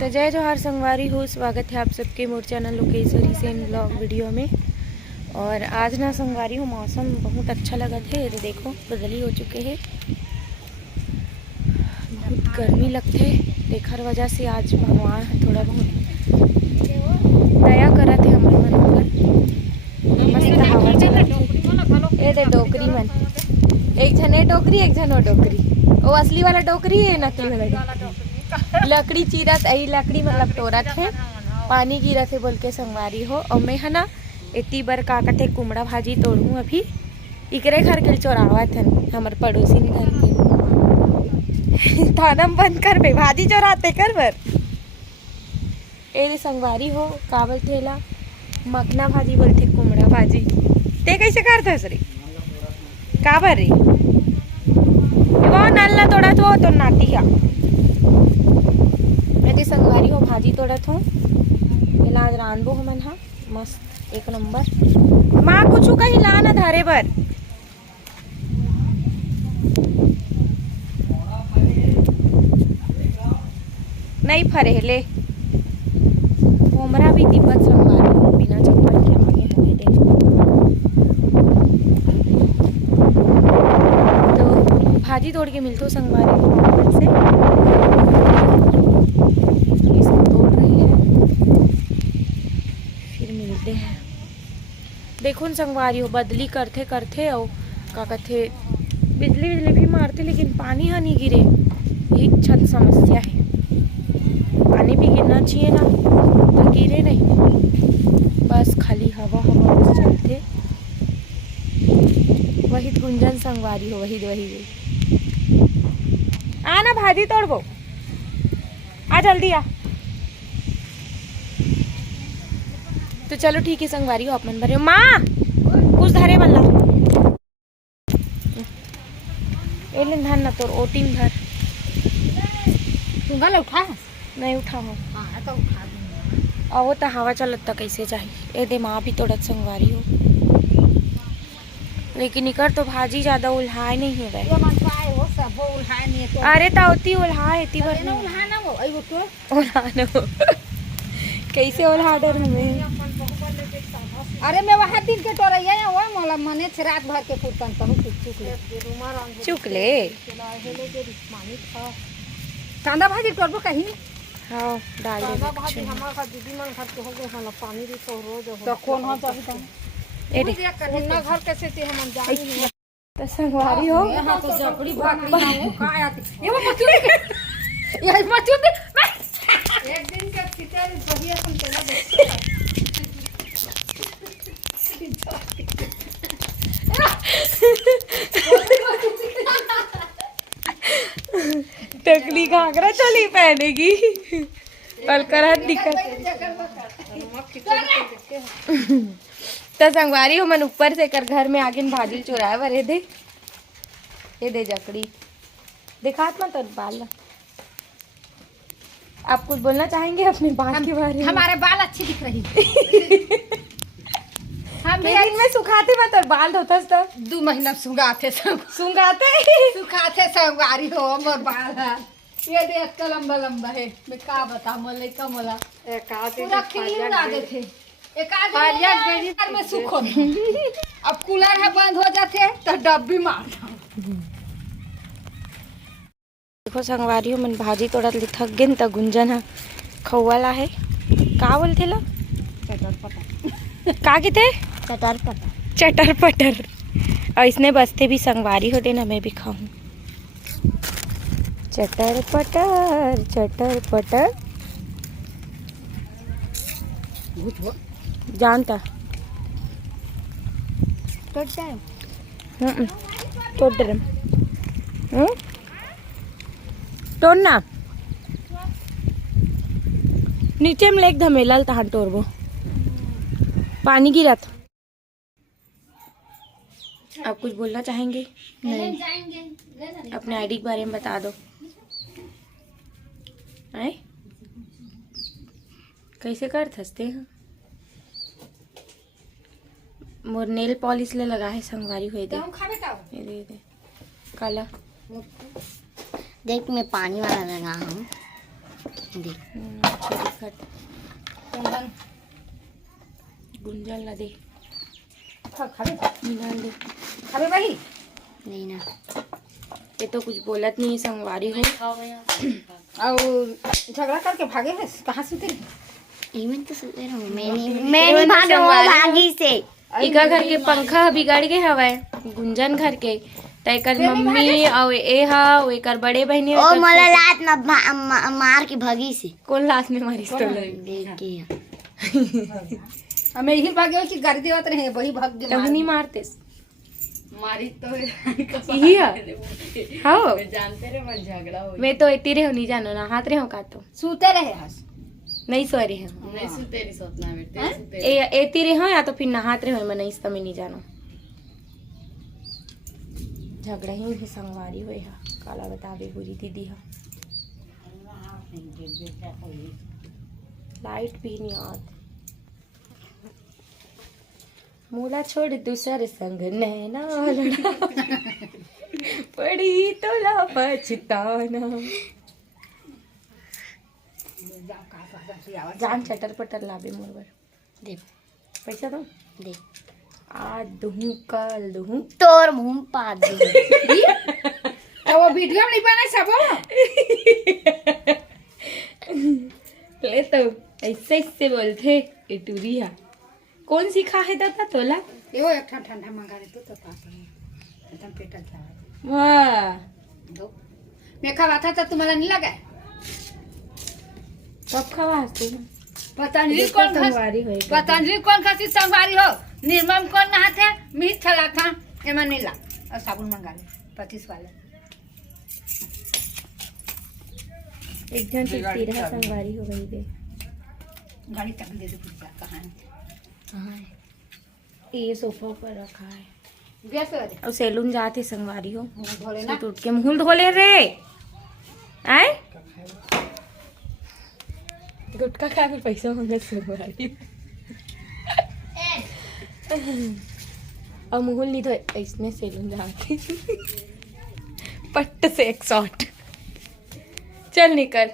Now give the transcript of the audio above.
तो जय जोहार संगवारी हो, स्वागत है आप सबके मोर channel Lokeshwari Sen blog video में। और आज ना संगवारी हो मौसम बहुत अच्छा लगा थे। तो देखो बदली हो चुके हैं, बहुत गर्मी लगते देखर वजह से आज भगवान थोड़ा बहुत दया करा थे हमारे मन पर। मस्त हवा चला ये दे टोकरी मन, एक झने टोकरी एक झन वो टोकरी, वो असली वाला टोकरी है नकली वाला लकड़ी चीरत आई लकड़ी मतलब तोड़त है, पानी गिरत है बोल के संगवारी हो। और मैं है ना इतनी बार का कथे कुमड़ा भाजी तोड़ूँ अभी इकरे घर के चोरावत हन हमार पड़ोसी घर के थानम बंद कर बे भाजी चोराते कर बर ए संगवारी हो। कावल थेला मखना भाजी बोलते कुमड़ा भाजी ते कैसे करते रे काबर रे वो नल्ला तोड़ा तो नाती है संगवारी हो भाजी तोड़त हो। आज रांधबो हमन हा मस्त एक नंबर। माँ कुछ कहीं ला ना धारे बर नहीं फरे ले हमरा भी दिक्कत संगवारी हो बिना चप्पल के आगे हमें दे तो भाजी तोड़ के मिलते हो संगवारी से देखो संगवारी हो बदली करते करते और का कहते बिजली बिजली भी मारते लेकिन पानी हाँ नहीं गिरे, यही छत समस्या है। पानी भी गिरना चाहिए ना तो गिरे नहीं, बस खाली हवा हवा बस चलते वही गुंजन संगवारी हो वही वही आ ना भाजी तोड़बो आ जल्दी आ। तो चलो ठीक है संगवारी हो अपन भरे माँ कुछ धरे बल्ला एलिन धर ना तोर ओटीम धर तुंगा उठा नहीं उठा हो हां तो उठा दूंगा। और वो तो हवा चलत तो कैसे चाहिए ए दे माँ भी तोड़त संगवारी हो, लेकिन इकर तो भाजी ज्यादा उल्हाए नहीं है ये मन पाए हो सब वो उल्हाए नहीं तो अरे ताउती उल्हाए इतनी बार ना उल्हा ना वो आई वो तो उल्हानो कैसे उल्हा डर हमें। अरे मैं वहां दिन के तोरैया है वो मोला मने से रात भर के फुटन तो चुक ले कांदा भाजी तोड़बो कहीं हां डाल दे भाजी हमार का दीदी मन घर के हो गए हला पानी री तो रोज तो कौन हो जाबी तो ए दे उन्ना घर कैसे थे हम जानी तो संगवारी हो यहां तो जपड़ी भाकरी ना वो का आती ये वो मछली ये मछली एक दिन का खिचड़ी बढ़िया हम चला दे टकली घाघरा चली पहनेगी पल कर दिक्कत तो संगवारी हो मन ऊपर से कर घर में आगे भाजी चुराए भरे दे ये दे जकड़ी दिखात मत और बाल। आप कुछ बोलना चाहेंगे अपने बाल के बारे में? हमारे बाल अच्छी दिख रही हम लेकिन मैं सुखाती मत और बाल धोता तो 2 महीना सुंगाते सुखाते संगवारी हो मोर बाल है ये देख लंबा लंबा है मैं का बता मोले का मोला पूरा खिली उड़ा देते एक आदमी घर में सुखो अब कूलर है बंद हो जाते तो डब्बी मार देखो संगवारी हो मन भाजी तोड़ा थक गिन त गुंजन है खौवाला है का बोलते ला चटर पटर का कहते चटर पटर चटर पटर और इसने बसते भी संगवारी हो देना मैं भी खाऊं चटर पटर जानता करता है तोड़ना नीचे में लेक धमेला तहां तोड़बो पानी गिरा था। आप कुछ बोलना चाहेंगे? नहीं अपने आईडी के बारे में बता दो। आए कैसे कर थसते हैं मोर नेल पॉलिश ले लगा है संगवारी हुए दे ये दे काला देख मैं पानी वाला लगा हूँ छोटी खट चंदन गुंजन ला दे खाबे निकाल दे। खाबे भाई नहीं ना ये तो कुछ बोलत नहीं संगवारी हो। और झगड़ा करके भागे है कहाँ से तेरे इवन तो सोच रहा हूँ मैं नहीं भागा वो भागी से इका घर के पंखा बिगड़ गए हवे गुंजन घर के तैकर मम्मी और ए हा और एकर बड़े बहनी ओ मला लात ना मार के भागी से कौन लाश में मारी तो देख के हमें यही भागे कि गाड़ी देवत रहे वही भाग के तब नहीं मारते मारी तो यही है हाँ जानते रहे मन झगड़ा हो मैं तो इतनी रहो नहीं जानो ना हाथ रहे हो का तो सूते रहे हस नहीं सो रहे हो नहीं सु तेरी सोचना बेटे सुते ए एती रहे हो या तो फिर नहात रहे हो मैं नहीं समय नहीं जानो झगड़ा ही भी संगवारी हुए हा काला बतावे बुरी दीदी हा लाइट भी नहीं आत मूला छोड़ दूसर संग नैना लड़ा पड़ी तोला पछताना जान चटर पटर लाबे मोरबर दे पैसा दो दे आज दूँ कल दूँ तोर मुंह पा दे तो वो वीडियो नहीं बना सब ले तो ऐसे ऐसे बोलते ए टूरिया कौन सिखा है दादा तोला ये वो एक ठंडा मंगा दे तो पास में एकदम पेट अच्छा वाह दो मैं खावा था तो तुम्हारा नहीं लगा कब खवा तू पतंजलि कौन संगवारी होए पतंजलि कौन खासी संगवारी हो निर्मम कौन नहाते मीठ चला था एमा नीला और साबुन मंगा ले 25 वाले एक जन की तेरह संगवारी हो गई दे गाड़ी तक दे दे पूछा कहां है हाँ ये सोफा पर रखा है गैस लगा दे और सैलून जाते संगवारी हो मुंह धोले ना सूट उठ के मुंह धोले रे आए गुटका खा फिर पैसा मांगे संगवारी और मुंह नहीं धोए इसमें सैलून जाते पट्ट से एक शॉट चल निकल